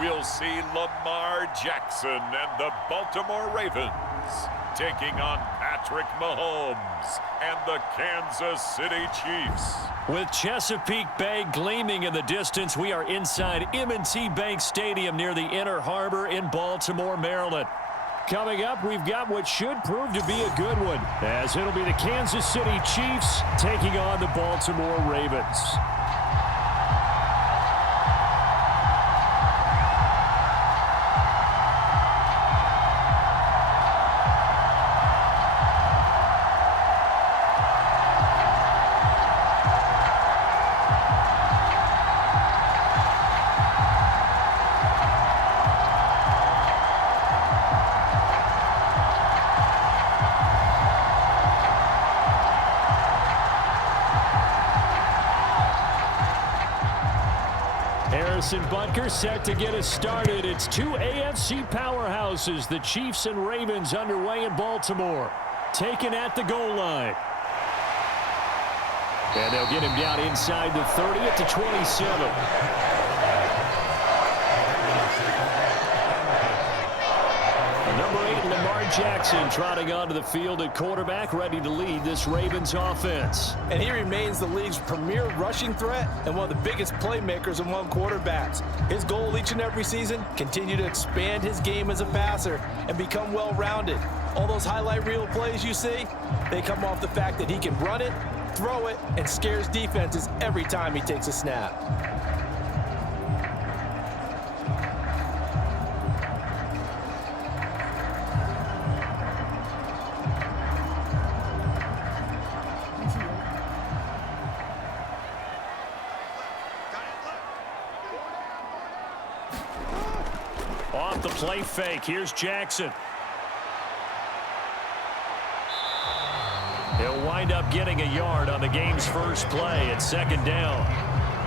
we'll see Lamar Jackson and the Baltimore Ravens taking on Patrick Mahomes and the Kansas City Chiefs. With Chesapeake Bay gleaming in the distance, we are inside M&T Bank Stadium near the Inner Harbor in Baltimore, Maryland. Coming up, we've got what should prove to be a good one, as it'll be the Kansas City Chiefs taking on the Baltimore Ravens. Harrison Butker set to get us started. It's two AFC powerhouses, the Chiefs and Ravens, underway in Baltimore. Taken at the goal line. And they'll get him down inside the 30 at the 27. Number 8, Lamar Jackson, trotting onto the field at quarterback, ready to lead this Ravens offense. And he remains the league's premier rushing threat and one of the biggest playmakers among quarterbacks. His goal each and every season, continue to expand his game as a passer and become well-rounded. All those highlight reel plays you see, they come off the fact that he can run it, throw it, and scares defenses every time he takes a snap. Off the play fake, here's Jackson. He'll wind up getting a yard on the game's first play at second down.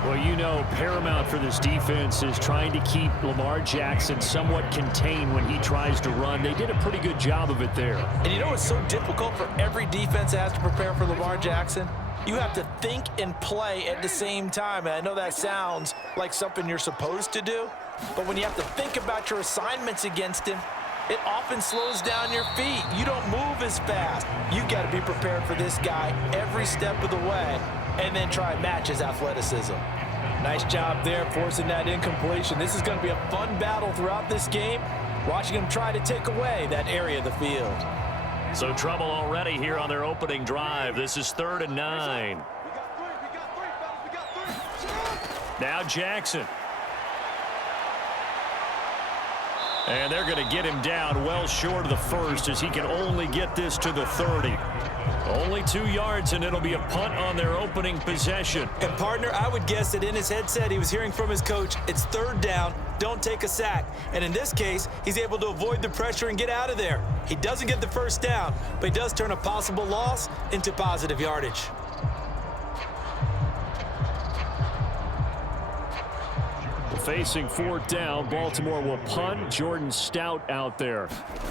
Well, you know, paramount for this defense is trying to keep Lamar Jackson somewhat contained when he tries to run. They did a pretty good job of it there. And you know it's so difficult for every defense that has to prepare for Lamar Jackson? You have to think and play at the same time. And I know that sounds like something you're supposed to do, but when you have to think about your assignments against him, it often slows down your feet. You don't move as fast. You got to be prepared for this guy every step of the way and then try and match his athleticism. Nice job there forcing that incompletion. This is going to be a fun battle throughout this game, watching him try to take away that area of the field. So trouble already here on their opening drive. This is 3rd and 9. Now Jackson. And they're going to get him down well short of the first as he can only get this to the 30. Only 2 yards, and it'll be a punt on their opening possession. And, partner, I would guess that in his headset he was hearing from his coach, it's 3rd down, don't take a sack. And in this case, he's able to avoid the pressure and get out of there. He doesn't get the first down, but he does turn a possible loss into positive yardage. Facing 4th down, Baltimore will punt. Jordan Stout out there.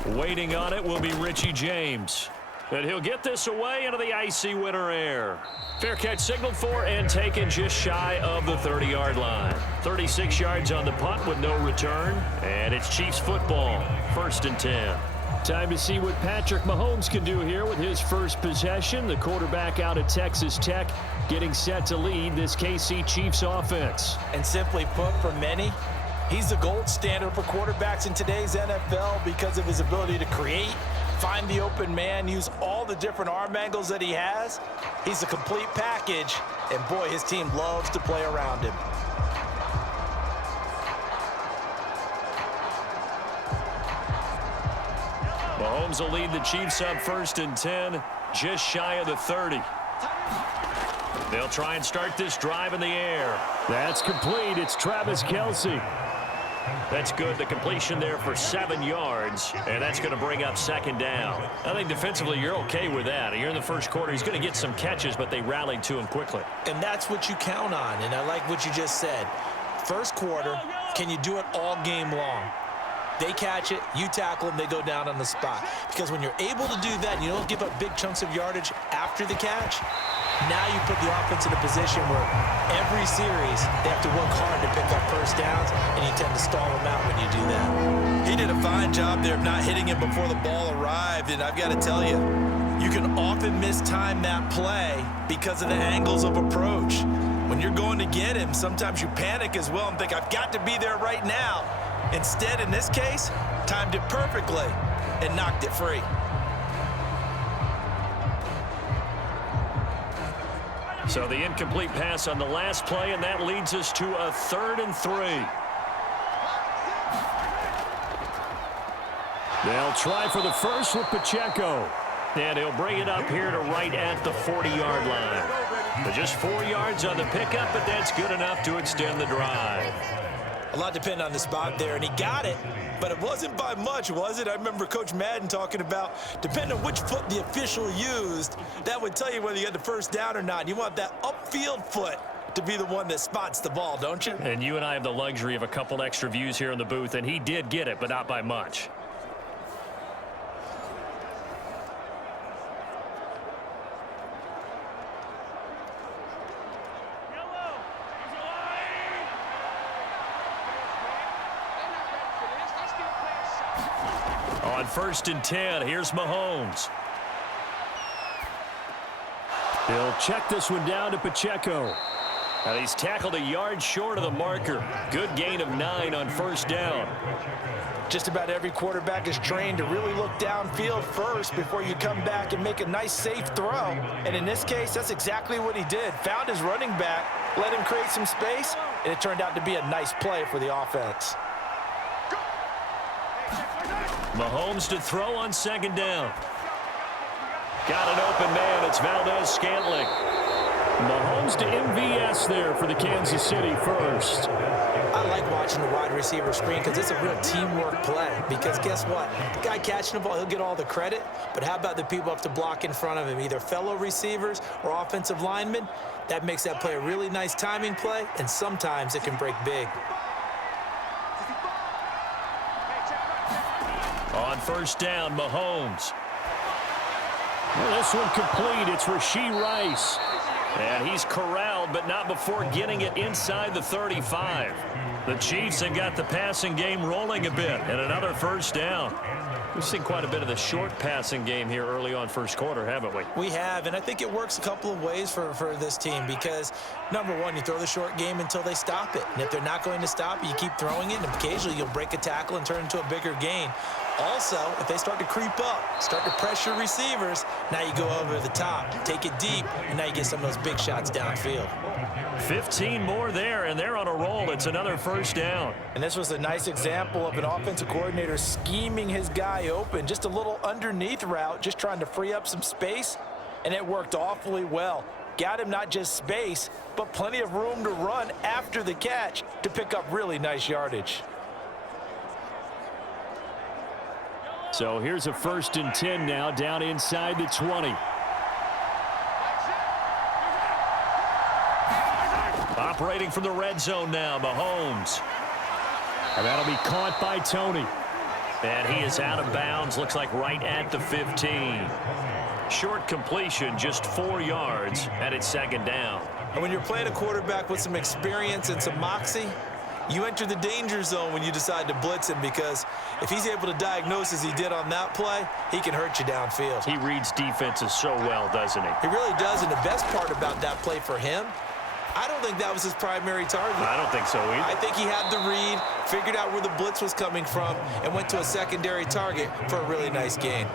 Waiting on it will be Richie James. And he'll get this away into the icy winter air. Fair catch signaled for and taken just shy of the 30-yard line. 36 yards on the punt with no return. And it's Chiefs football, 1st and 10. Time to see what Patrick Mahomes can do here with his first possession. The quarterback out of Texas Tech getting set to lead this KC Chiefs offense. And simply put, for many, he's the gold standard for quarterbacks in today's NFL because of his ability to create, find the open man, use all the different arm angles that he has. He's a complete package, and boy, his team loves to play around him. Mahomes will lead the Chiefs up 1st and 10, just shy of the 30. They'll try and start this drive in the air. That's complete. It's Travis Kelce. That's good. The completion there for 7 yards, and that's going to bring up 2nd down. I think defensively you're okay with that. You're in the first quarter. He's going to get some catches, but they rallied to him quickly. And that's what you count on, and I like what you just said. First quarter, can you do it all game long? They catch it, you tackle them, they go down on the spot. Because when you're able to do that and you don't give up big chunks of yardage after the catch, Now you put the offense in a position where every series they have to work hard to pick up first downs, and you tend to stall them out when you do that. He did a fine job there of not hitting him before the ball arrived, and I've got to tell you, you can often mistime that play because of the angles of approach. When you're going to get him, sometimes you panic as well and think, I've got to be there right now. Instead, in this case, timed it perfectly and knocked it free. So the incomplete pass on the last play, and that leads us to a 3rd and 3. They'll try for the first with Pacheco. And he'll bring it up here to right at the 40-yard line. But just 4 yards on the pickup, but that's good enough to extend the drive. A lot depended on the spot there, and he got it, but it wasn't by much, was it? I remember Coach Madden talking about, depending on which foot the official used, that would tell you whether you had the first down or not. You want that upfield foot to be the one that spots the ball, don't you? And you and I have the luxury of a couple extra views here in the booth, and he did get it, but not by much. On 1st and 10, here's Mahomes. He'll check this one down to Pacheco. Now he's tackled a yard short of the marker. Good gain of 9 on 1st down. Just about every quarterback is trained to really look downfield first before you come back and make a nice, safe throw. And in this case, that's exactly what he did. Found his running back, let him create some space, and it turned out to be a nice play for the offense. Mahomes to throw on 2nd down. Got an open man. It's Valdez-Scantling. Mahomes to MVS there for the Kansas City first. I like watching the wide receiver screen because it's a real teamwork play. Because guess what? The guy catching the ball, he'll get all the credit. But how about the people have to block in front of him, either fellow receivers or offensive linemen? That makes that play a really nice timing play, and sometimes it can break big. On 1st down, Mahomes. Well, this one complete. It's Rashee Rice. And he's corralled, but not before getting it inside the 35. The Chiefs have got the passing game rolling a bit, and another 1st down. We've seen quite a bit of the short passing game here early on 1st quarter, haven't we? We have, and I think it works a couple of ways for this team because, number one, you throw the short game until they stop it. And if they're not going to stop it, you keep throwing it, and occasionally you'll break a tackle and turn into a bigger gain. Also, if they start to creep up, start to pressure receivers, now you go over the top, take it deep, and now you get some of those big shots downfield. 15 more there, and they're on a roll. It's another 1st down. And this was a nice example of an offensive coordinator scheming his guy open. Just a little underneath route, just trying to free up some space, and it worked awfully well. Got him not just space, but plenty of room to run after the catch to pick up really nice yardage. So here's a 1st and 10 now, down inside the 20. Operating from the red zone now, Mahomes. And that'll be caught by Tony. And he is out of bounds, looks like right at the 15. Short completion, just 4 yards, and it's 2nd down. And when you're playing a quarterback with some experience and some moxie, you enter the danger zone when you decide to blitz him because if he's able to diagnose as he did on that play, he can hurt you downfield. He reads defenses so well, doesn't he? He really does, and the best part about that play for him, I don't think that was his primary target. I don't think so either. I think he had the read, figured out where the blitz was coming from, and went to a secondary target for a really nice gain.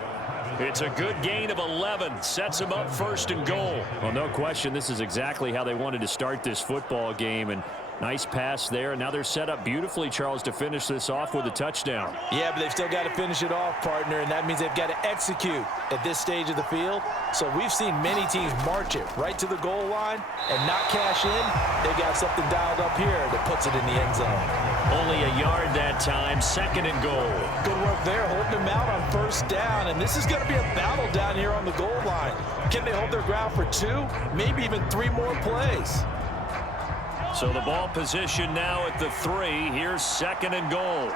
It's a good gain of 11. Sets him up 1st and goal. Well, no question, this is exactly how they wanted to start this football game, and nice pass there. Now they're set up beautifully, Charles, to finish this off with a touchdown. Yeah, but they've still got to finish it off, partner, and that means they've got to execute at this stage of the field. So we've seen many teams march it right to the goal line and not cash in. They've got something dialed up here that puts it in the end zone. Only a yard that time, 2nd and goal. Good work there, holding them out on 1st down, and this is going to be a battle down here on the goal line. Can they hold their ground for 2, maybe even 3 more plays? So the ball position now at the 3. Here's 2nd and goal.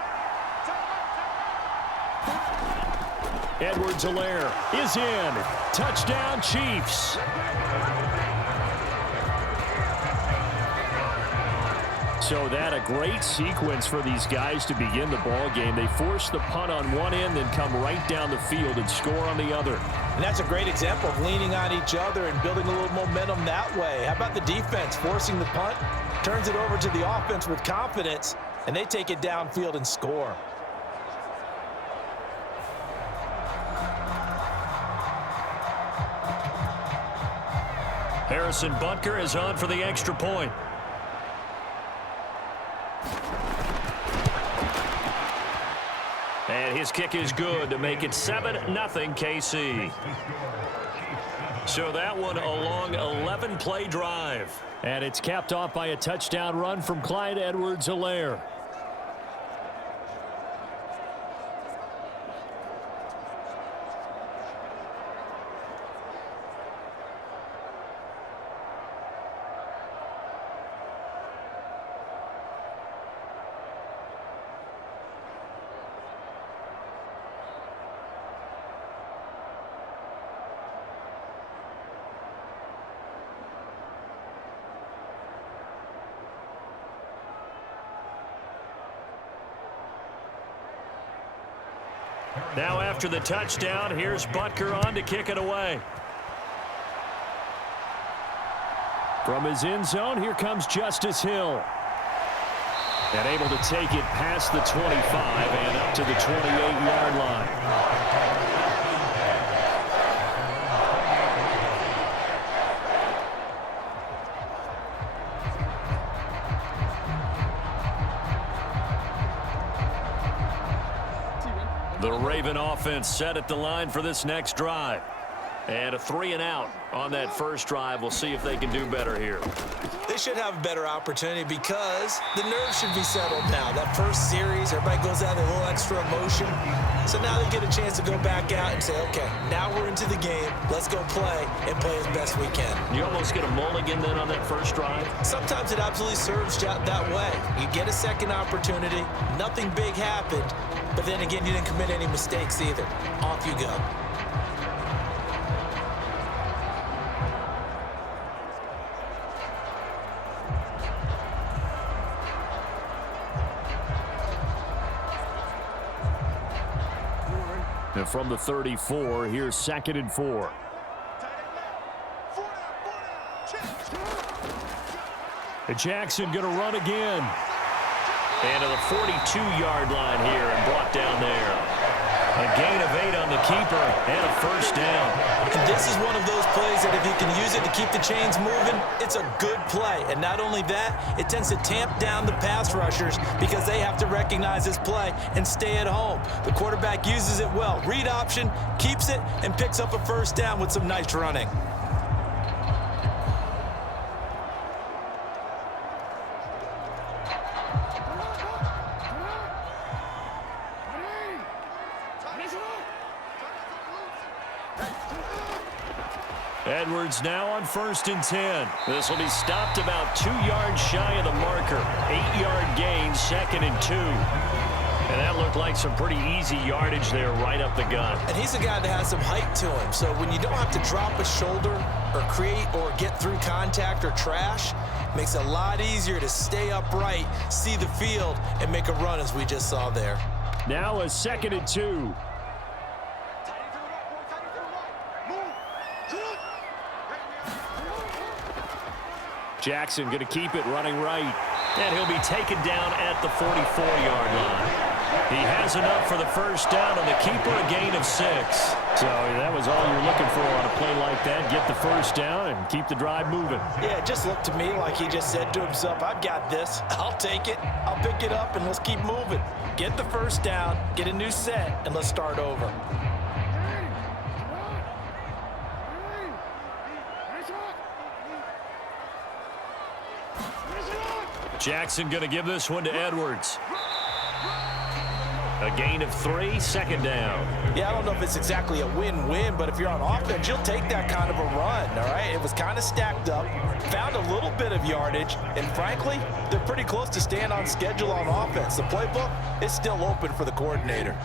Edwards-Helaire is in. Touchdown, Chiefs. So that a great sequence for these guys to begin the ball game. They force the punt on one end, then come right down the field and score on the other. And that's a great example of leaning on each other and building a little momentum that way. How about the defense forcing the punt, turns it over to the offense with confidence, and they take it downfield and score. Harrison Butker is on for the extra point. And his kick is good to make it 7-0 KC. So that one a long 11-play drive. And it's capped off by a touchdown run from Clyde Edwards-Helaire. Now after the touchdown, here's Butker on to kick it away. From his end zone, here comes Justice Hill. And able to take it past the 25 and up to the 28-yard line. The Raven offense set at the line for this next drive. And a 3-and-out on that first drive. We'll see if they can do better here. They should have a better opportunity because the nerves should be settled now. That first series, everybody goes out with a little extra emotion. So now they get a chance to go back out and say, okay, now we're into the game. Let's go play and play as best we can. You almost get a mulligan then on that first drive? Sometimes it absolutely serves that way. You get a second opportunity. Nothing big happened. But then again, you didn't commit any mistakes either. Off you go. And from the 34, here's 2nd and 4. And Jackson going to run again. And to the 42-yard line here and brought down there. A gain of 8 on the keeper and a first down. And this is one of those plays that if you can use it to keep the chains moving, it's a good play. And not only that, it tends to tamp down the pass rushers because they have to recognize this play and stay at home. The quarterback uses it well. Read option, keeps it, and picks up a first down with some nice running. Edwards now on 1st and 10. This will be stopped about 2 yards shy of the marker. 8-yard gain, 2nd and 2. And that looked like some pretty easy yardage there right up the gut. And he's a guy that has some height to him. So when you don't have to drop a shoulder or create or get through contact or trash, makes it a lot easier to stay upright, see the field, and make a run as we just saw there. Now a 2nd and 2. Jackson going to keep it running right. And he'll be taken down at the 44-yard line. He has enough for the first down on the keeper, a gain of 6. So that was all you're looking for on a play like that. Get the first down and keep the drive moving. Yeah, it just looked to me like he just said to himself, I've got this. I'll take it. I'll pick it up, and let's keep moving. Get the first down, get a new set, and let's start over. Jackson going to give this one to Edwards. A gain of 3, 2nd down. Yeah, I don't know if it's exactly a win-win, but if you're on offense, you'll take that kind of a run, all right? It was kind of stacked up, found a little bit of yardage, and frankly, they're pretty close to staying on schedule on offense. The playbook is still open for the coordinator.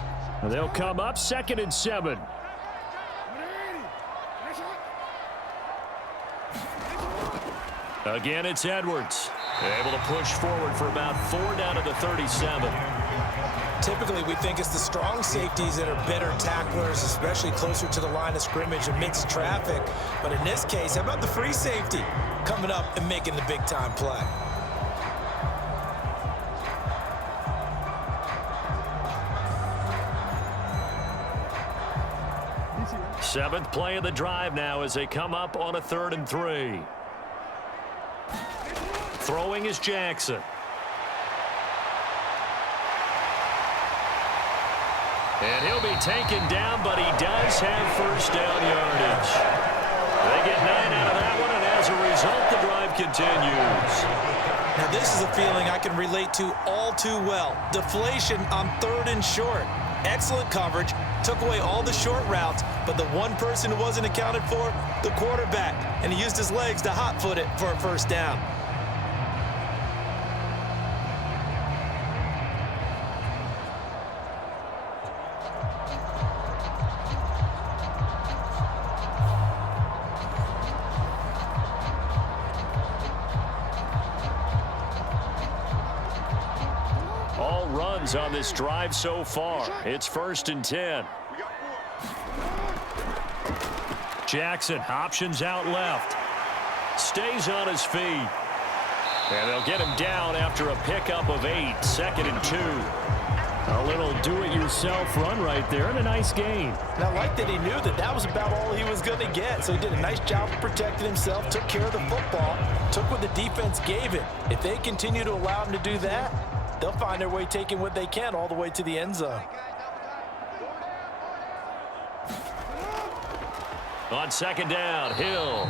They'll come up 2nd and 7. Again, it's Edwards. Able to push forward for about 4 down to the 37. Typically, we think it's the strong safeties that are better tacklers, especially closer to the line of scrimmage amidst traffic. But in this case, how about the free safety coming up and making the big-time play? Seventh play of the drive now as they come up on a 3rd and 3. Throwing is Jackson. And he'll be taken down, but he does have first down yardage. They get 9 out of that one, and as a result, the drive continues. Now, this is a feeling I can relate to all too well. Deflation on 3rd and short. Excellent coverage, took away all the short routes, but the one person who wasn't accounted for, the quarterback, and he used his legs to hot-foot it for a first down. All runs on this drive so far. It's 1st and 10. Jackson options out left. Stays on his feet. And they'll get him down after a pickup of 8. 2nd and 2. A little do-it-yourself run right there and a nice gain. And I like that he knew that that was about all he was going to get. So he did a nice job of protecting himself, took care of the football, took what the defense gave him. If they continue to allow him to do that, they'll find their way taking what they can all the way to the end zone. On 2nd down, Hill.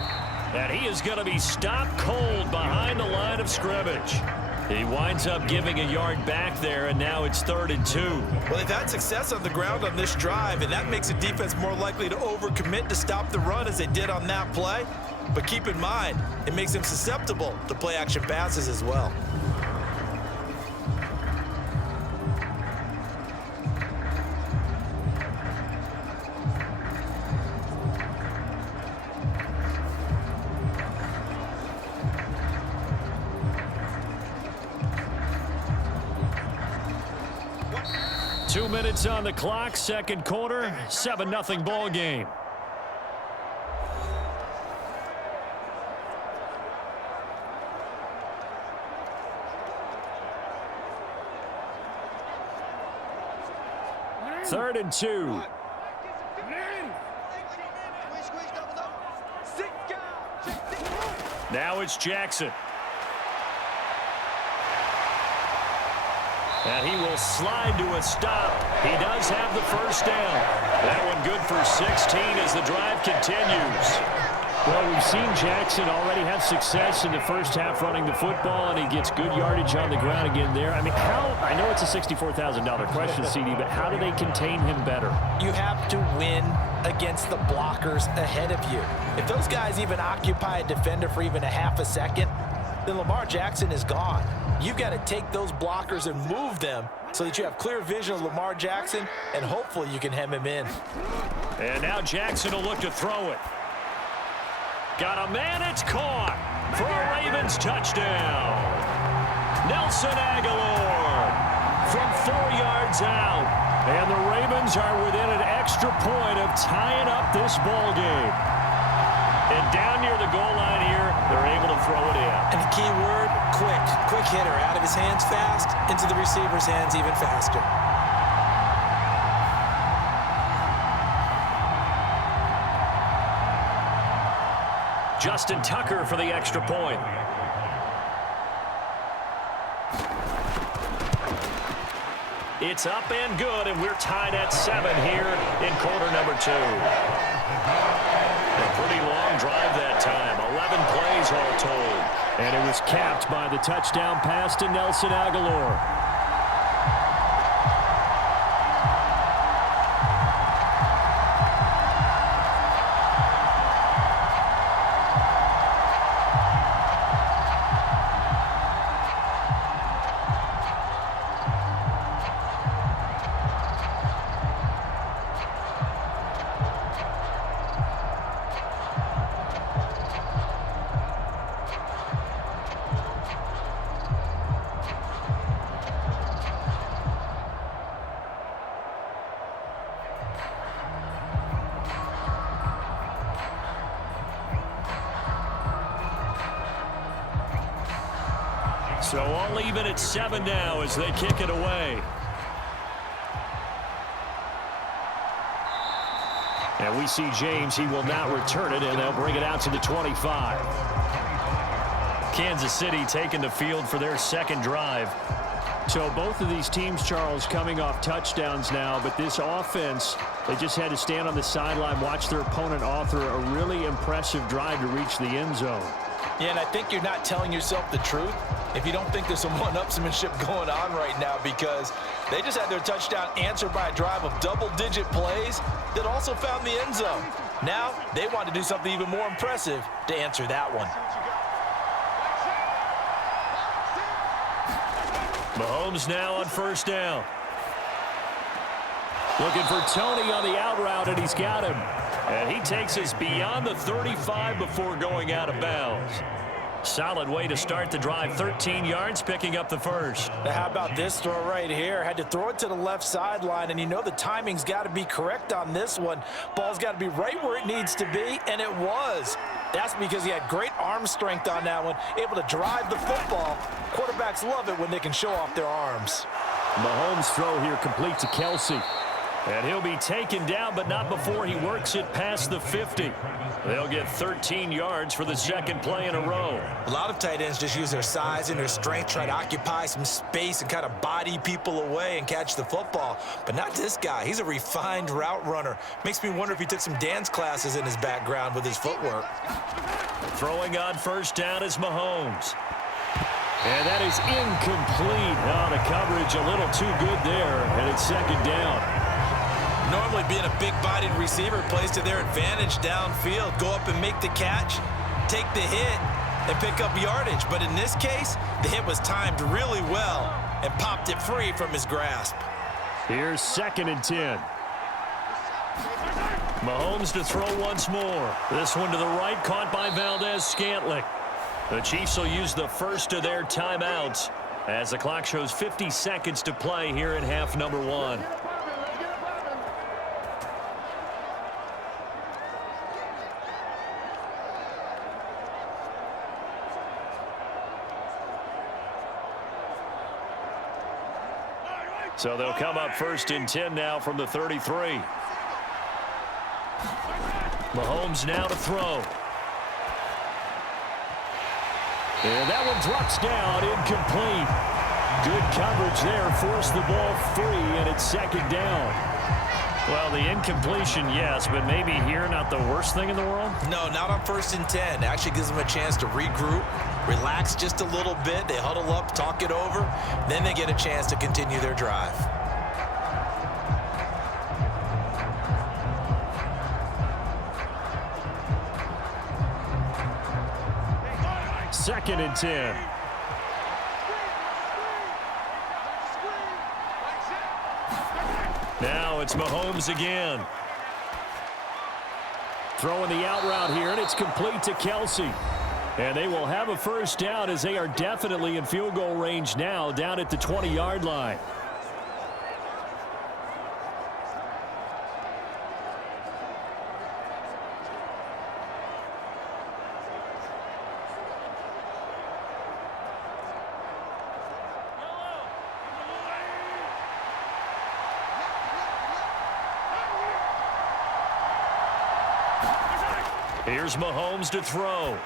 And he is going to be stopped cold behind the line of scrimmage. He winds up giving a yard back there, and now it's 3rd and 2. Well, they've had success on the ground on this drive, and that makes the defense more likely to overcommit to stop the run as they did on that play. But keep in mind, it makes them susceptible to play-action passes as well. Two minutes on the clock, 2nd quarter, 7-0 ball game. Third and 2. Now it's Jackson. And he will slide to a stop. He does have the first down. That one good for 16 as the drive continues. Well, we've seen Jackson already have success in the first half running the football, and he gets good yardage on the ground again there. I mean, I know it's a $64,000 question, CD, but how do they contain him better? You have to win against the blockers ahead of you. If those guys even occupy a defender for even a half a second, then Lamar Jackson is gone. You've got to take those blockers and move them so that you have clear vision of Lamar Jackson, and hopefully you can hem him in. And now Jackson will look to throw it. Got a man, it's caught for a Ravens touchdown. Nelson Aguilar from 4 yards out. And the Ravens are within an extra point of tying up this ball game. And down near the goal line here, they're able to throw it in. And the key word, quick. Quick hitter, out of his hands fast, into the receiver's hands even faster. Justin Tucker for the extra point. It's up and good, and we're tied at 7 here in quarter number 2. A pretty long drive that time, 11 plays all told. And it was capped by the touchdown pass to Nelson Aguilar. So all even at 7 now as they kick it away. And we see James. He will not return it, and they'll bring it out to the 25. Kansas City taking the field for their second drive. So both of these teams, Charles, coming off touchdowns now, but this offense, they just had to stand on the sideline, watch their opponent author a really impressive drive to reach the end zone. Yeah, and I think you're not telling yourself the truth if you don't think there's some one-upsmanship going on right now, because they just had their touchdown answered by a drive of double-digit plays that also found the end zone. Now they want to do something even more impressive to answer that one. Mahomes now on first down. Looking for Tony on the out route, and he's got him. And he takes us beyond the 35 before going out of bounds. Solid way to start the drive. 13 yards, picking up the first. Now how about this throw right here? Had to throw it to the left sideline, and you know the timing's got to be correct on this one. Ball's got to be right where it needs to be, and it was. That's because he had great arm strength on that one, able to drive the football. Quarterbacks love it when they can show off their arms. Mahomes' throw here complete to Kelsey. And he'll be taken down, but not before he works it past the 50. They'll get 13 yards for the second play in a row. A lot of tight ends just use their size and their strength, try to occupy some space and kind of body people away and catch the football. But not this guy. He's a refined route runner. Makes me wonder if he took some dance classes in his background with his footwork. Throwing on first down is Mahomes. And that is incomplete. Oh, the coverage a little too good there, and it's second down. Normally being a big-bodied receiver plays to their advantage downfield. Go up and make the catch, take the hit, and pick up yardage. But in this case, the hit was timed really well and popped it free from his grasp. Here's 2nd and 10. Mahomes to throw once more. This one to the right, caught by Valdez-Scantling. The Chiefs will use the first of their timeouts as the clock shows 50 seconds to play here in half number 1. So they'll come up 1st and 10 now from the 33. Mahomes now to throw. And that one drops down, incomplete. Good coverage there, forced the ball free, and it's second down. Well, the incompletion, yes, but maybe here not the worst thing in the world? No, not on 1st and 10. Actually gives them a chance to regroup, relax just a little bit. They huddle up, talk it over, then they get a chance to continue their drive. Second and 10. Now it's Mahomes again. Throwing the out route here, and it's complete to Kelsey. And they will have a first down as they are definitely in field goal range now, down at the 20-yard line. Here's Mahomes to throw.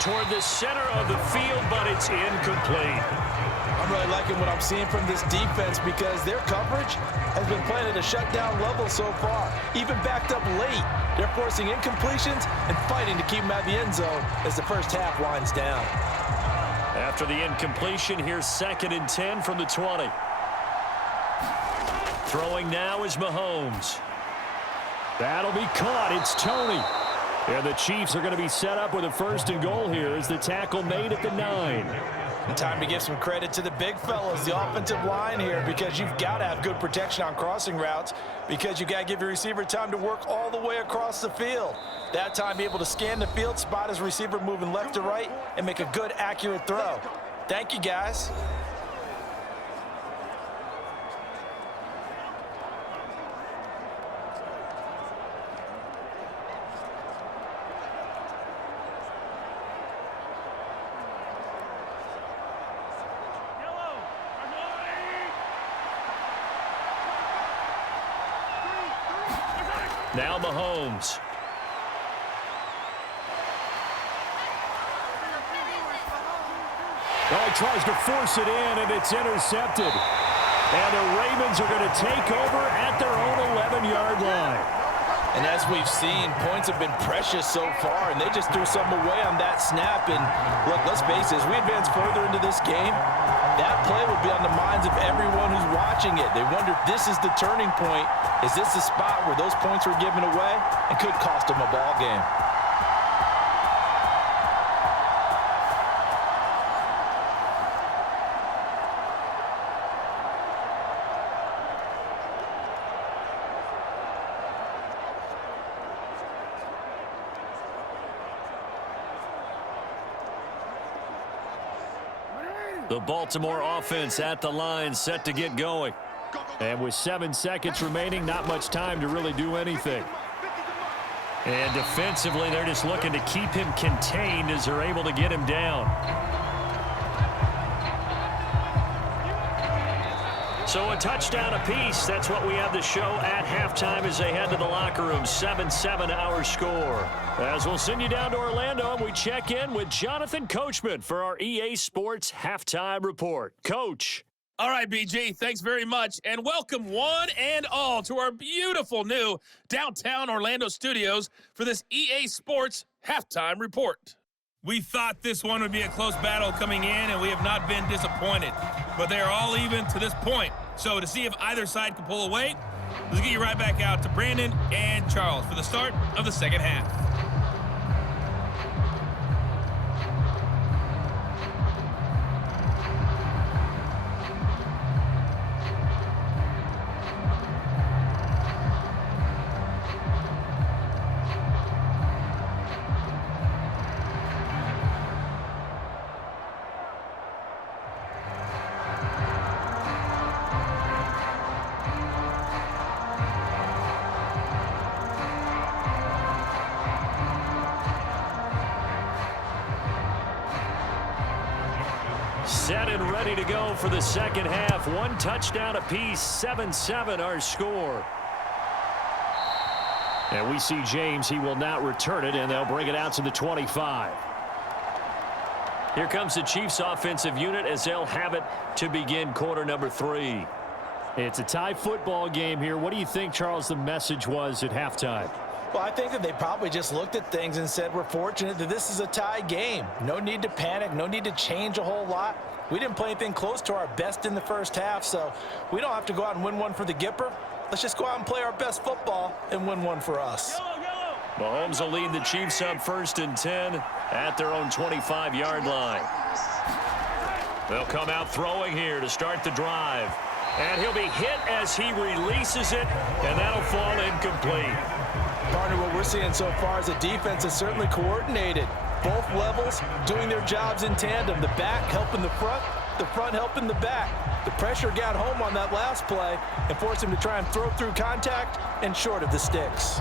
Toward the center of the field, but it's incomplete. I'm really liking what I'm seeing from this defense because their coverage has been playing at a shutdown level so far. Even backed up late, they're forcing incompletions and fighting to keep them out of the end zone as the first half winds down. After the incompletion, here's 2nd and 10 from the 20. Throwing now is Mahomes. That'll be caught. It's Tony. And the Chiefs are going to be set up with a 1st and goal here as the tackle made at the 9. And time to give some credit to the big fellas, the offensive line here, because you've got to have good protection on crossing routes because you got to give your receiver time to work all the way across the field. That time be able to scan the field, spot his receiver moving left to right, and make a good, accurate throw. Thank you, guys. Now Mahomes. Oh, he tries to force it in, and it's intercepted. And the Ravens are going to take over at their own 11-yard line. And as we've seen, points have been precious so far, and they just threw some away on that snap. And look, let's face it, as we advance further into this game, that play would be on the minds of everyone who's watching it. They wonder if this is the turning point. Is this the spot where those points were given away and could cost them a ball game? The Baltimore offense at the line, set to get going. And with 7 seconds remaining, not much time to really do anything. And defensively, they're just looking to keep him contained as they're able to get him down. So a touchdown apiece. That's what we have to show at halftime as they head to the locker room. 7-7 our score. As we'll send you down to Orlando, and we check in with Jonathan Coachman for our EA Sports Halftime Report. Coach. All right, BG, thanks very much, and welcome one and all to our beautiful new downtown Orlando studios for this EA Sports Halftime Report. We thought this one would be a close battle coming in, and we have not been disappointed, but they are all even to this point. So to see if either side can pull away, let's get you right back out to Brandon and Charles for the start of the second half. Set and ready to go for the second half. One touchdown apiece, 7-7 our score. And we see James. He will not return it, and they'll bring it out to the 25. Here comes the Chiefs offensive unit as they'll have it to begin quarter number 3. It's a tie football game here. What do you think, Charles, the message was at halftime? Well, I think that they probably just looked at things and said, we're fortunate that this is a tie game. No need to panic, no need to change a whole lot. We didn't play anything close to our best in the first half, so we don't have to go out and win one for the Gipper. Let's just go out and play our best football and win one for us. Mahomes will lead the Chiefs up 1st and 10 at their own 25-yard line. They'll come out throwing here to start the drive. And he'll be hit as he releases it, and that'll fall incomplete. Partner, what we're seeing so far is the defense is certainly coordinated. Both levels doing their jobs in tandem. The back helping the front helping the back. The pressure got home on that last play and forced him to try and throw through contact and short of the sticks.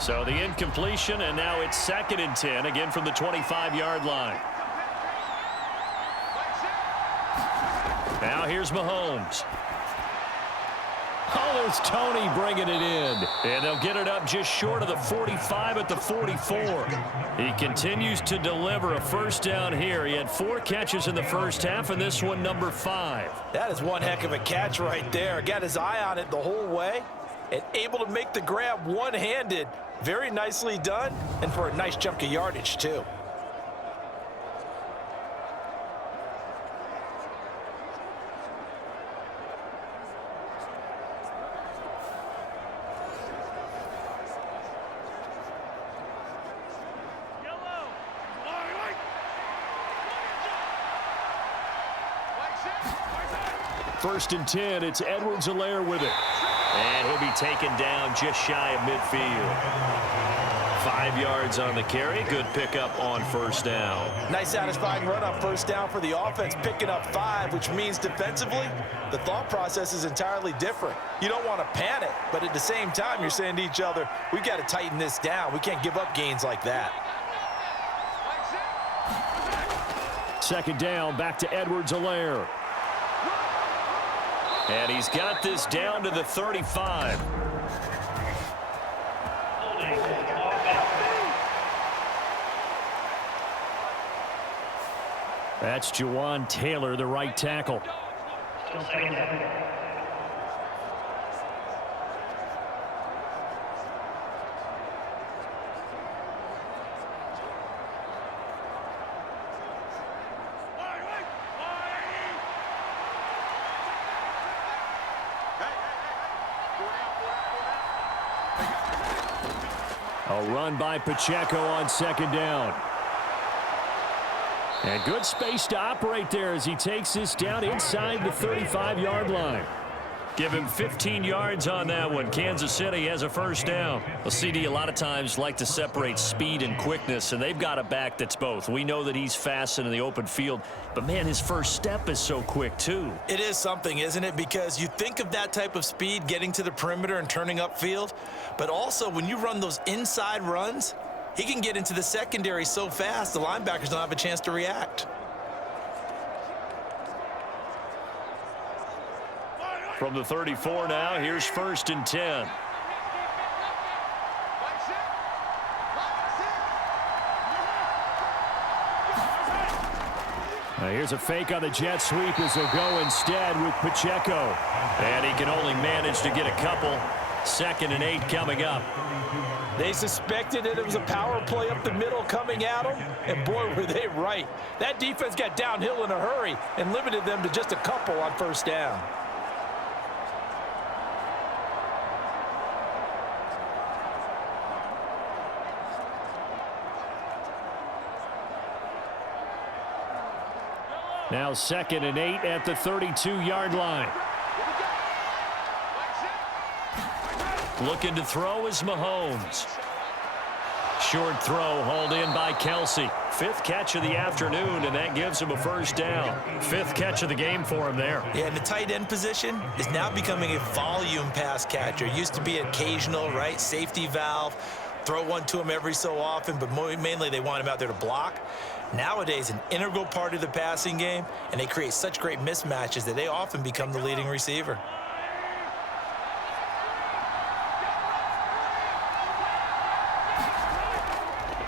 So the incompletion, and now it's 2nd and 10, again from the 25-yard line. Now here's Mahomes. Oh, there's Tony bringing it in. And they'll get it up just short of the 45 at the 44. He continues to deliver a first down here. He had 4 catches in the first half, and this one number 5. That is one heck of a catch right there. Got his eye on it the whole way and able to make the grab one-handed. Very nicely done, and for a nice chunk of yardage, too. First and 10, it's Edwards-Helaire with it. And he'll be taken down just shy of midfield. 5 yards on the carry. Good pickup on first down. Nice satisfying run on first down for the offense, picking up 5, which means defensively, the thought process is entirely different. You don't want to panic, but at the same time, you're saying to each other, we've got to tighten this down. We can't give up gains like that. Second down, back to Edwards-Helaire. And he's got this down to the 35. That's Jawan Taylor, the right tackle. A run by Pacheco on second down. And good space to operate there as he takes this down inside the 35-yard line. Give him 15 yards on that one. Kansas City has a first down. Well, CD, a lot of times like to separate speed and quickness, and they've got a back that's both. We know that he's fast in the open field, but, man, his first step is so quick, too. It is something, isn't it? Because you think of that type of speed getting to the perimeter and turning upfield, but also when you run those inside runs, he can get into the secondary so fast the linebackers don't have a chance to react. From the 34 now, here's 1st and 10. Now here's a fake on the jet sweep as they'll go instead with Pacheco. And he can only manage to get a couple. 2nd and 8 coming up. They suspected that it was a power play up the middle coming at them, and boy, were they right. That defense got downhill in a hurry and limited them to just a couple on first down. Now 2nd and 8 at the 32-yard line. Looking to throw is Mahomes. Short throw hauled in by Kelsey. 5th catch of the afternoon, and that gives him a first down. 5th catch of the game for him there. Yeah, and the tight end position is now becoming a volume pass catcher. It used to be occasional, right, safety valve, throw one to him every so often, but mainly they want him out there to block. Nowadays, an integral part of the passing game, and they create such great mismatches that they often become the leading receiver.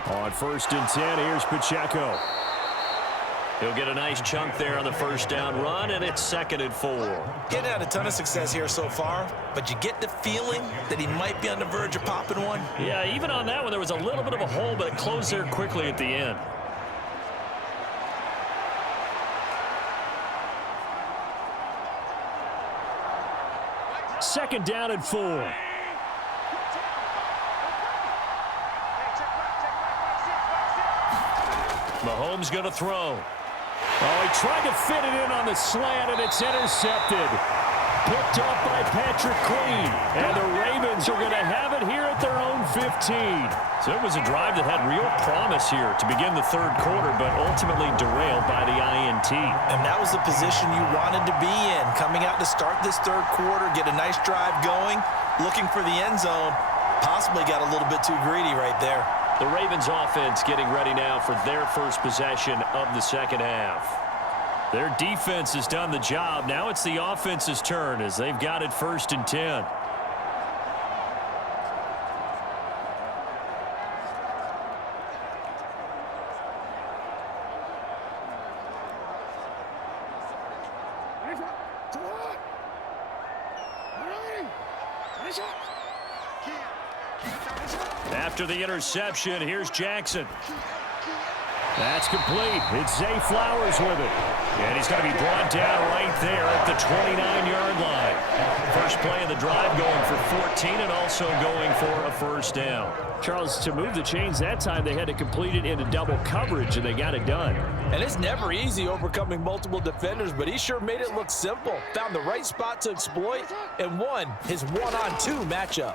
On 1st and 10, here's Pacheco. He'll get a nice chunk there on the first down run, and it's 2nd and 4. Getting had a ton of success here so far, but you get the feeling that he might be on the verge of popping one. Yeah, even on that one, there was a little bit of a hole, but it closed there quickly at the end. Second down and 4. Mahomes going to throw. Oh, he tried to fit it in on the slant, and it's intercepted. Picked up by Patrick Queen. And the Ravens are going to have it here at their own 15. So it was a drive that had real promise here to begin the 3rd quarter, but ultimately derailed by the INT. And that was the position you wanted to be in. Coming out to start this 3rd quarter, get a nice drive going, looking for the end zone. Possibly got a little bit too greedy right there. The Ravens offense getting ready now for their first possession of the second half. Their defense has done the job. Now it's the offense's turn as they've got it 1st and 10. After the interception, here's Jackson. That's complete. It's Zay Flowers with it. And he's going to be brought down right there at the 29-yard line. First play of the drive going for 14 and also going for a first down. Charles, to move the chains that time, they had to complete it into double coverage, and they got it done. And it's never easy overcoming multiple defenders, but he sure made it look simple. Found the right spot to exploit and won his one-on-two matchup.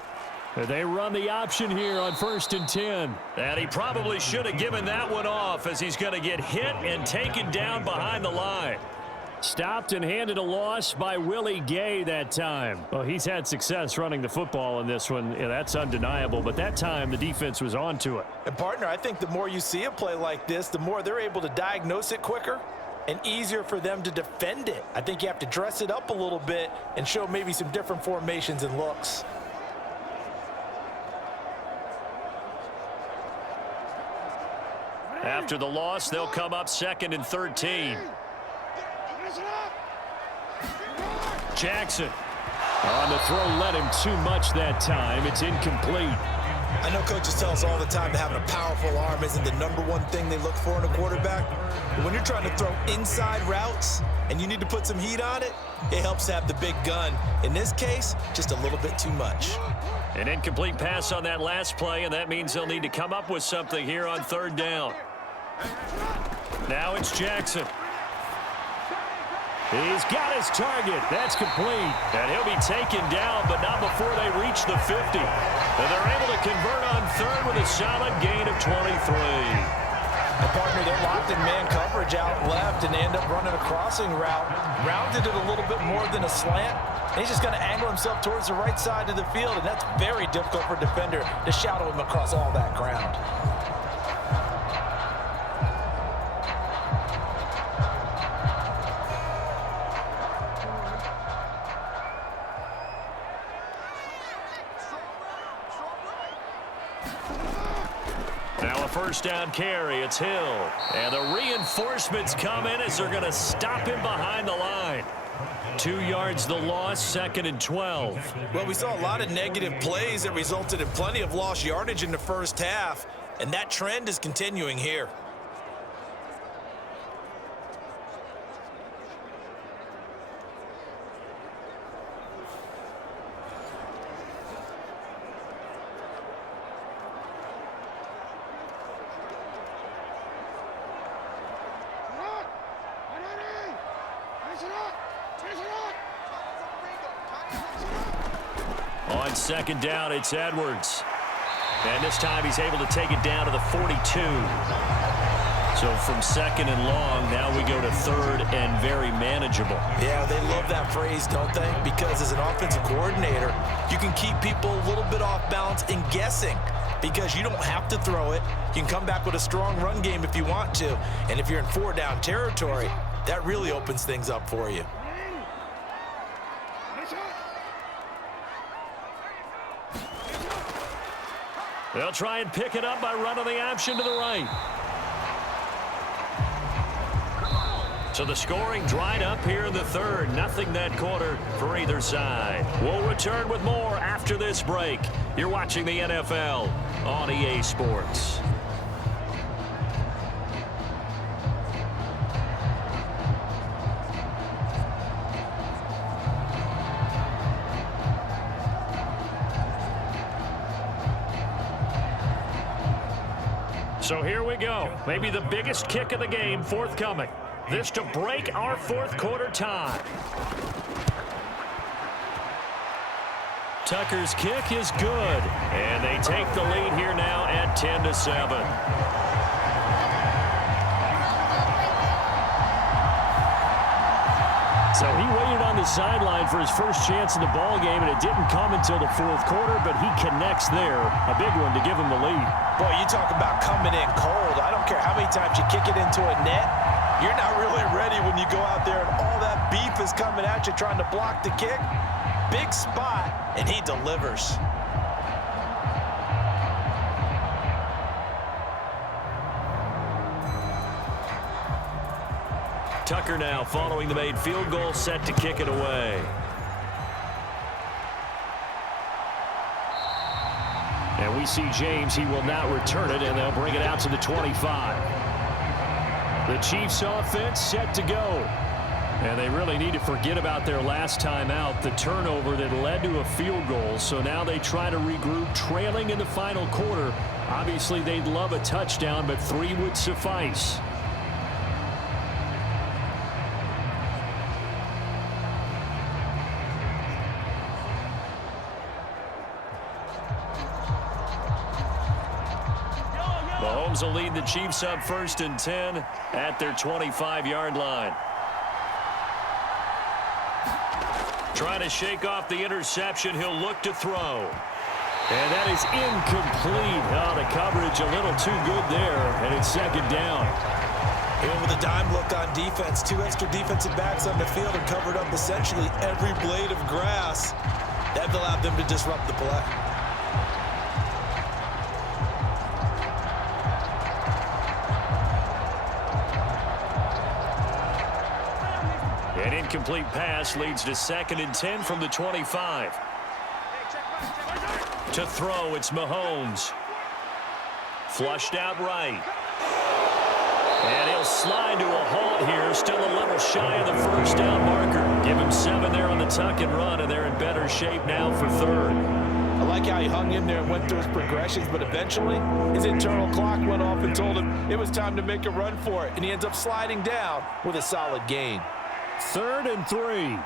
They run the option here on 1st and 10. And he probably should have given that one off as he's going to get hit and taken down behind the line. Stopped and handed a loss by Willie Gay that time. Well, he's had success running the football in this one. Yeah, that's undeniable. But that time, the defense was on to it. And, partner, I think the more you see a play like this, the more they're able to diagnose it quicker and easier for them to defend it. I think you have to dress it up a little bit and show maybe some different formations and looks. After the loss, they'll come up 2nd and 13. Jackson on the throw, led him too much that time. It's incomplete. I know coaches tell us all the time that having a powerful arm isn't the #1 thing they look for in a quarterback. But when you're trying to throw inside routes and you need to put some heat on it, it helps to have the big gun. In this case, just a little bit too much. An incomplete pass on that last play, and that means they'll need to come up with something here on 3rd down. Now it's Jackson. He's got his target. That's complete. And he'll be taken down, but not before they reach the 50. And they're able to convert on 3rd with a solid gain of 23. The partner, they're locked in man coverage out left, and they end up running a crossing route. Rounded it a little bit more than a slant. And he's just going to angle himself towards the right side of the field, and that's very difficult for a defender to shadow him across all that ground. Now a 1st down carry. It's Hill. And the reinforcements come in as they're going to stop him behind the line. 2 yards the loss, 2nd and 12. Well, we saw a lot of negative plays that resulted in plenty of lost yardage in the first half, and that trend is continuing here. On 2nd down, it's Edwards. And this time he's able to take it down to the 42. So from 2nd and long, now we go to 3rd and very manageable. Yeah, they love that phrase, don't they? Because as an offensive coordinator, you can keep people a little bit off balance and guessing because you don't have to throw it. You can come back with a strong run game if you want to. And if you're in 4-down territory, that really opens things up for you. They'll try and pick it up by running the option to the right. So the scoring dried up here in the 3rd. Nothing that quarter for either side. We'll return with more after this break. You're watching the NFL on EA Sports. So here we go. Maybe the biggest kick of the game forthcoming. This to break our 4th quarter tie. Tucker's kick is good. And they take the lead here now at 10-7. So he waited on the sideline for his first chance in the ball game, and it didn't come until the 4th quarter, but he connects there. A big one to give him the lead. Boy, you talk about coming in cold. I don't care how many times you kick it into a net. You're not really ready when you go out there and all that beef is coming at you trying to block the kick. Big spot, and he delivers. Tucker now following the made field goal, set to kick it away. And we see James. He will not return it, and they'll bring it out to the 25. The Chiefs offense set to go. And they really need to forget about their last time out, the turnover that led to a field goal. So now they try to regroup, trailing in the final quarter. Obviously, they'd love a touchdown, but 3 would suffice. Mahomes will lead the Chiefs up 1st and 10 at their 25-yard line. Trying to shake off the interception. He'll look to throw. And that is incomplete. Oh, the coverage a little too good there, and it's 2nd down. And with a dime look on defense, 2 extra defensive backs on the field and covered up essentially every blade of grass. That allowed them to disrupt the play. An incomplete pass leads to 2nd and 10 from the 25. To throw, it's Mahomes. Flushed out right. And he'll slide to a halt here. Still a little shy of the 1st down marker. Give him 7 there on the tuck and run, and they're in better shape now for 3rd. I like how he hung in there and went through his progressions, but eventually his internal clock went off and told him it was time to make a run for it, and he ends up sliding down with a solid gain. 3rd and 3.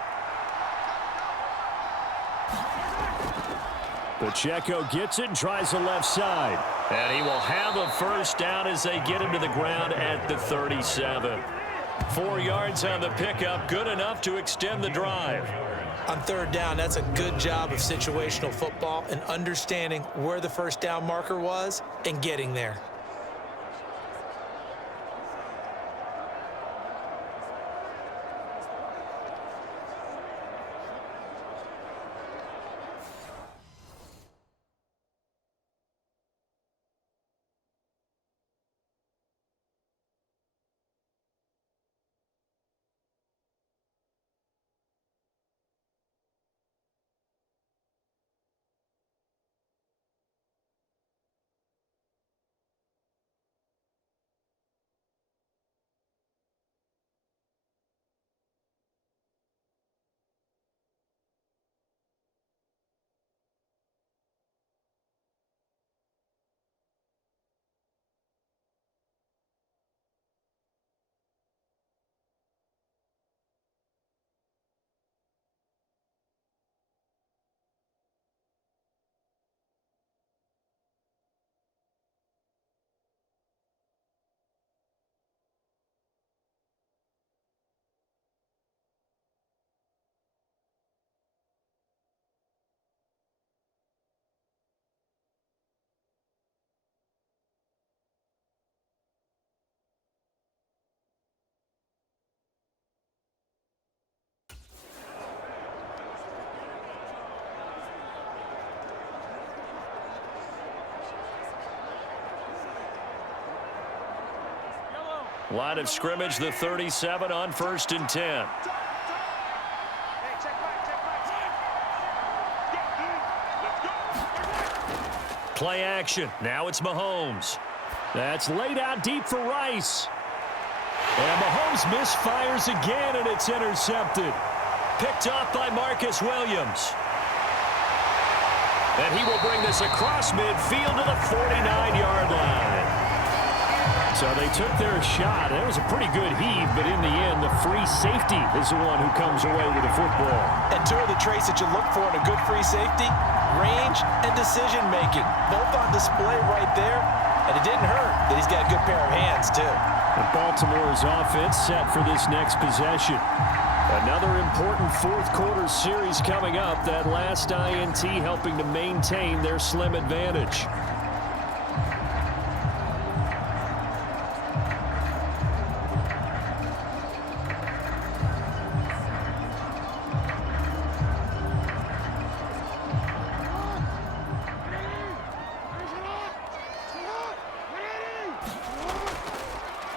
Pacheco gets it and tries the left side. And he will have a 1st down as they get him to the ground at the 37. 4 yards on the pickup, good enough to extend the drive. On 3rd down, that's a good job of situational football and understanding where the 1st down marker was and getting there. Line of scrimmage, the 37 on 1st and 10. Play action. Now it's Mahomes. That's laid out deep for Rice. And Mahomes misfires again, and it's intercepted. Picked off by Marcus Williams. And he will bring this across midfield to the 49-yard line. So they took their shot. It was a pretty good heave, but in the end, the free safety is the one who comes away with the football. And two of the traits that you look for in a good free safety, range and decision-making, both on display right there. And it didn't hurt that he's got a good pair of hands, too. And Baltimore's offense set for this next possession. Another important fourth-quarter series coming up. That last INT helping to maintain their slim advantage.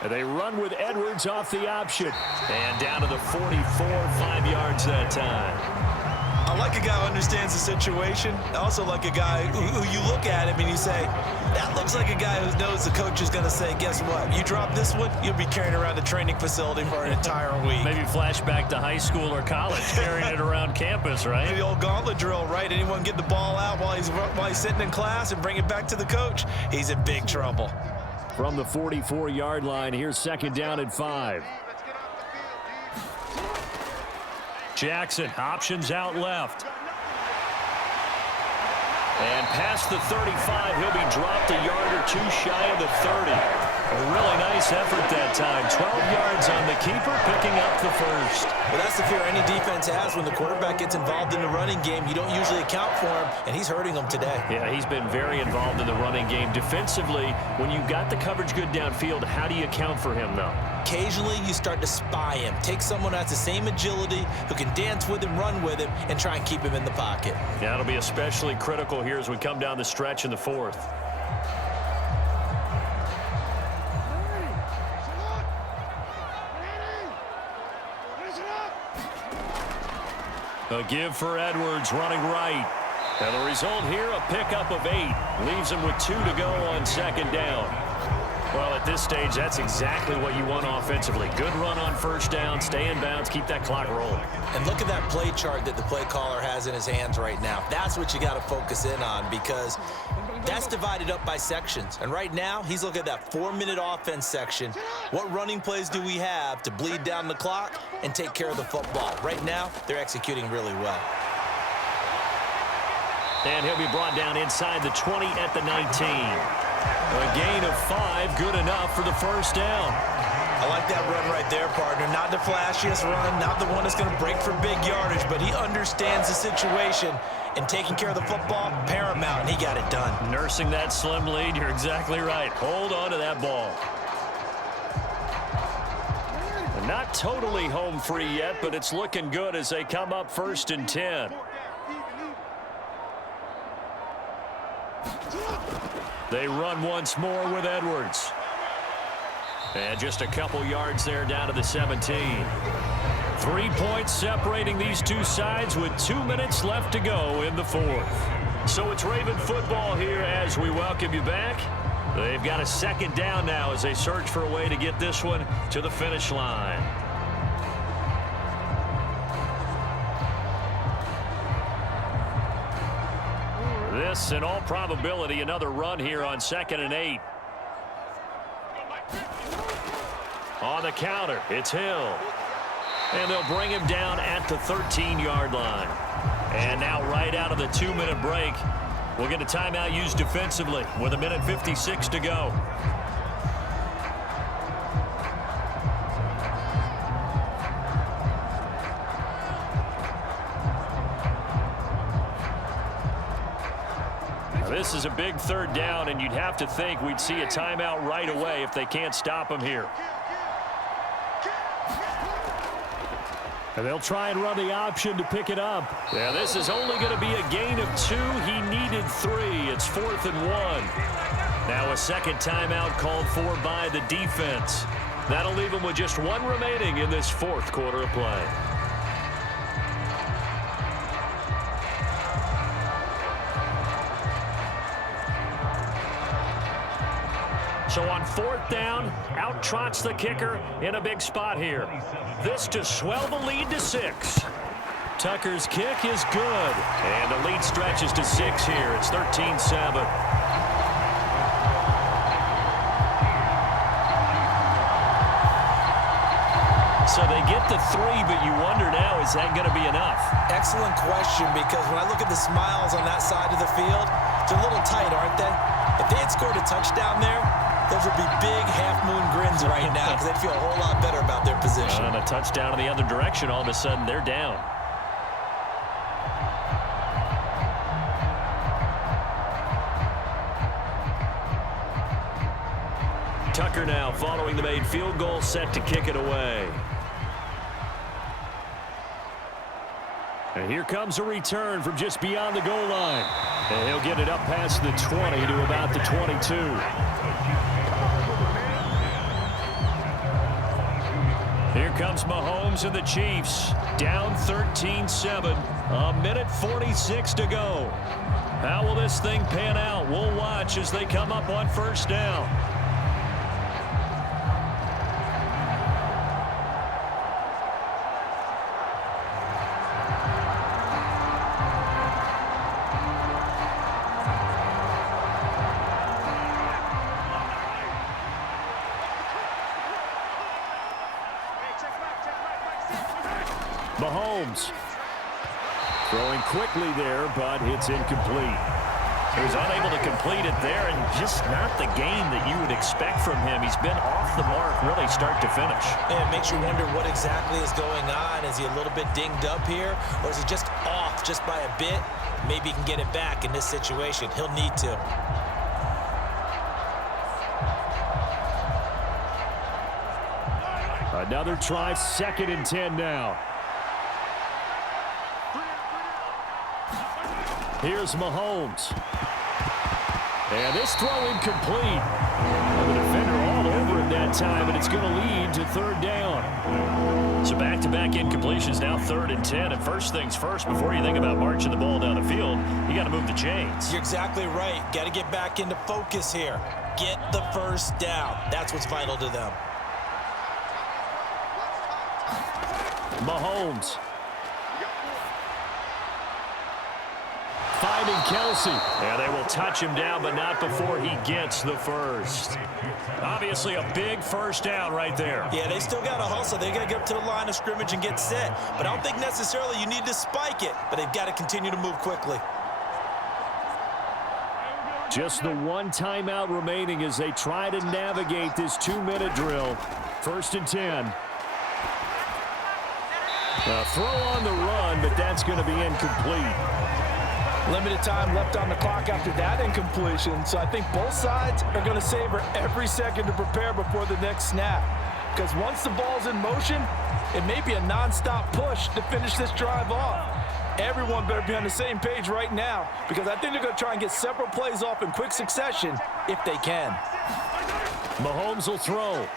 They run with Edwards off the option. And down to the 44, 5 yards that time. I like a guy who understands the situation. I also like a guy who you look at him and you say, that looks like a guy who knows the coach is going to say, guess what? You drop this one, you'll be carrying around the training facility for an entire week. Maybe flashback to high school or college, carrying it around campus, right? The old gauntlet drill, right? Anyone get the ball out while he's sitting in class and bring it back to the coach, he's in big trouble. From the 44-yard line, here's 2nd down and 5. Jackson, options out left. And past the 35, he'll be dropped a yard or two shy of the 30. A really nice effort that time. 12 yards on the keeper, picking up the first. Well, that's the fear any defense has when the quarterback gets involved in the running game. You don't usually account for him, and he's hurting them today. Yeah, he's been very involved in the running game. Defensively, when you've got the coverage good downfield, how do you account for him, though? Occasionally, you start to spy him. Take someone who has the same agility, who can dance with him, run with him, and try and keep him in the pocket. Yeah, it'll be especially critical here as we come down the stretch in the fourth. A give for Edwards, running right. And the result here, a pickup of 8. Leaves him with 2 to go on second down. Well, at this stage, that's exactly what you want offensively. Good run on first down, stay in bounds, keep that clock rolling. And look at that play chart that the play caller has in his hands right now. That's what you got to focus in on, because that's divided up by sections. And right now, he's looking at that 4-minute offense section. What running plays do we have to bleed down the clock and take care of the football? Right now, they're executing really well. And he'll be brought down inside the 20 at the 19. A gain of 5, good enough for the first down. I like that run right there, partner. Not the flashiest run, not the one that's going to break for big yardage, but he understands the situation, and taking care of the football, paramount, and he got it done. Nursing that slim lead, you're exactly right. Hold on to that ball. And not totally home free yet, but it's looking good as they come up 1st and 10. They run once more with Edwards. And just a couple yards there down to the 17. 3 points separating these two sides with 2 minutes left to go in the fourth. So it's Raven football here as we welcome you back. They've got a second down now as they search for a way to get this one to the finish line. This, in all probability, another run here on 2nd and 8. On the counter, it's Hill. And they'll bring him down at the 13-yard line. And now right out of the 2-minute break, we'll get a timeout used defensively with 1:56 to go. This is a big 3rd down, and you'd have to think we'd see a timeout right away if they can't stop him here. And they'll try and run the option to pick it up. Yeah, this is only going to be a gain of 2. He needed 3. It's 4th and 1. Now a second timeout called for by the defense. That'll leave him with just 1 remaining in this 4th quarter of play. So on 4th down, out trots the kicker in a big spot here. This to swell the lead to 6. Tucker's kick is good. And the lead stretches to 6 here. It's 13-7. So they get the 3, but you wonder now, is that going to be enough? Excellent question, because when I look at the smiles on that side of the field, they're a little tight, aren't they? If they had scored a touchdown there, those would be big half-moon grins right now because they'd feel a whole lot better about their position. And a touchdown in the other direction, all of a sudden they're down. Tucker now following the made field goal, set to kick it away. And here comes a return from just beyond the goal line. And he'll get it up past the 20 to about the 22. Here comes Mahomes and the Chiefs. Down 13-7. 1:46 to go. How will this thing pan out? We'll watch as they come up on 1st down. Mahomes throwing quickly there, but it's incomplete. He was unable to complete it there, and just not the game that you would expect from him. He's been off the mark really start to finish. And it makes you wonder what exactly is going on. Is he a little bit dinged up here, or is he just off just by a bit? Maybe he can get it back in this situation. He'll need to. Another try, 2nd and 10 now. Here's Mahomes. And this throw incomplete. And the defender all over it that time, and it's going to lead to 3rd down. So back-to-back incompletions, now 3rd and 10. And first things first, before you think about marching the ball down the field, you got to move the chains. You're exactly right. Got to get back into focus here. Get the first down. That's what's vital to them. Mahomes. Finding Kelsey. And they will touch him down, but not before he gets the first. Obviously a big first down right there. Yeah, they still got to hustle. They got to get up to the line of scrimmage and get set. But I don't think necessarily you need to spike it, but they've got to continue to move quickly. Just the one timeout remaining as they try to navigate this 2-minute drill. 1st and 10. A throw on the run, but that's going to be incomplete. Limited time left on the clock after that incompletion, so I think both sides are going to savor every second to prepare before the next snap. Because once the ball's in motion, it may be a nonstop push to finish this drive off. Everyone better be on the same page right now, because I think they're going to try and get several plays off in quick succession if they can. Mahomes will throw.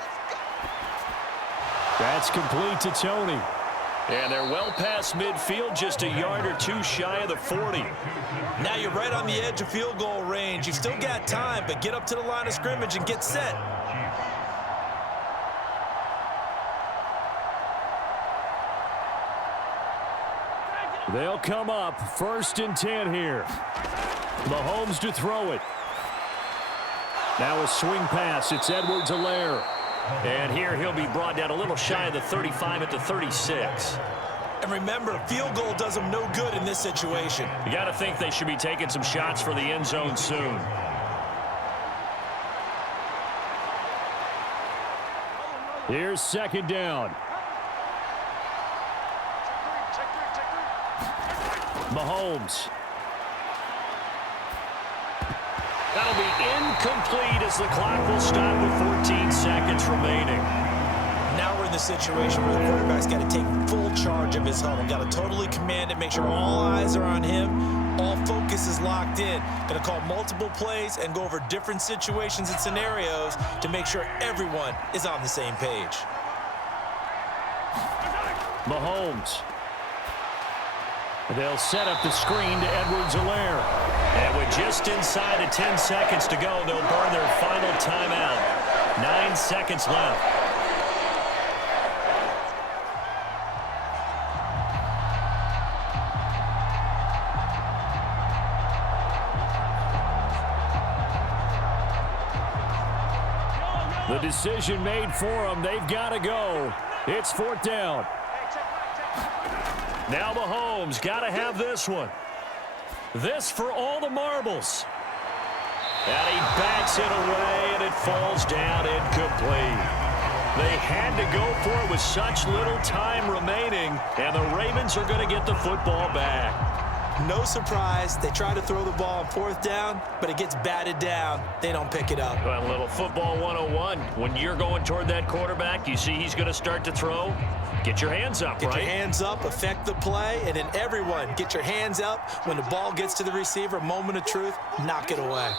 That's complete to Tony. And they're well past midfield, just a yard or two shy of the 40. Now you're right on the edge of field goal range. You've still got time, but get up to the line of scrimmage and get set. They'll come up 1st and 10 here. Mahomes to throw it. Now a swing pass. It's Edwards-Helaire. And here he'll be brought down a little shy of the 35 at the 36. And remember, field goal does them no good in this situation. You got to think they should be taking some shots for the end zone soon. Here's 2nd down. Mahomes. That'll be incomplete as the clock will stop with 14 seconds remaining. Now we're in the situation where the quarterback's got to take full charge of his huddle. Got to totally command it, make sure all eyes are on him. All focus is locked in. Going to call multiple plays and go over different situations and scenarios to make sure everyone is on the same page. Mahomes. They'll set up the screen to Edwards-Helaire. And with just inside of 10 seconds to go, they'll burn their final timeout. 9 seconds left. The decision made for them. They've got to go. It's 4th down. Now Mahomes got to have this one. This for all the marbles. And he backs it away, and it falls down incomplete. They had to go for it with such little time remaining, and the Ravens are going to get the football back. No surprise, they try to throw the ball on 4th down, but it gets batted down. They don't pick it up. Well, a little football 101. When you're going toward that quarterback, you see he's going to start to throw. Get your hands up, Get right? your hands up, affect the play, and then everyone get your hands up. When the ball gets to the receiver, moment of truth, knock it away.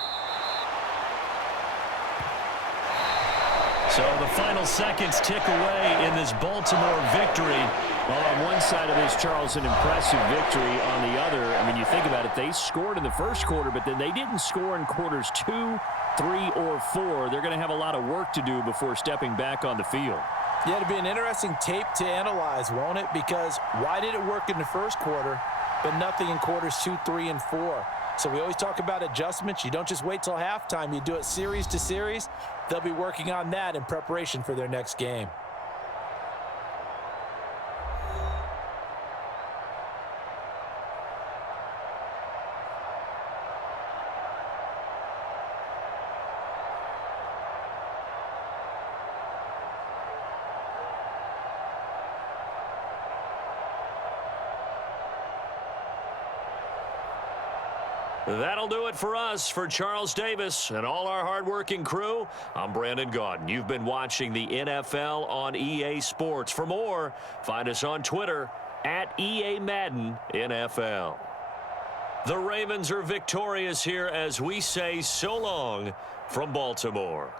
So the final seconds tick away in this Baltimore victory. Well, on one side of this, Charles, an impressive victory. On the other, I mean, you think about it, they scored in the first quarter, but then they didn't score in quarters 2, 3, or 4. They're going to have a lot of work to do before stepping back on the field. Yeah, it'll be an interesting tape to analyze, won't it? Because why did it work in the first quarter, but nothing in quarters 2, 3, and 4? So we always talk about adjustments. You don't just wait till halftime. You do it series to series. They'll be working on that in preparation for their next game. That'll do it for us. For Charles Davis and all our hardworking crew, I'm Brandon Gaudin. You've been watching the NFL on EA Sports. For more, find us on Twitter at EA Madden NFL. The Ravens are victorious here as we say so long from Baltimore.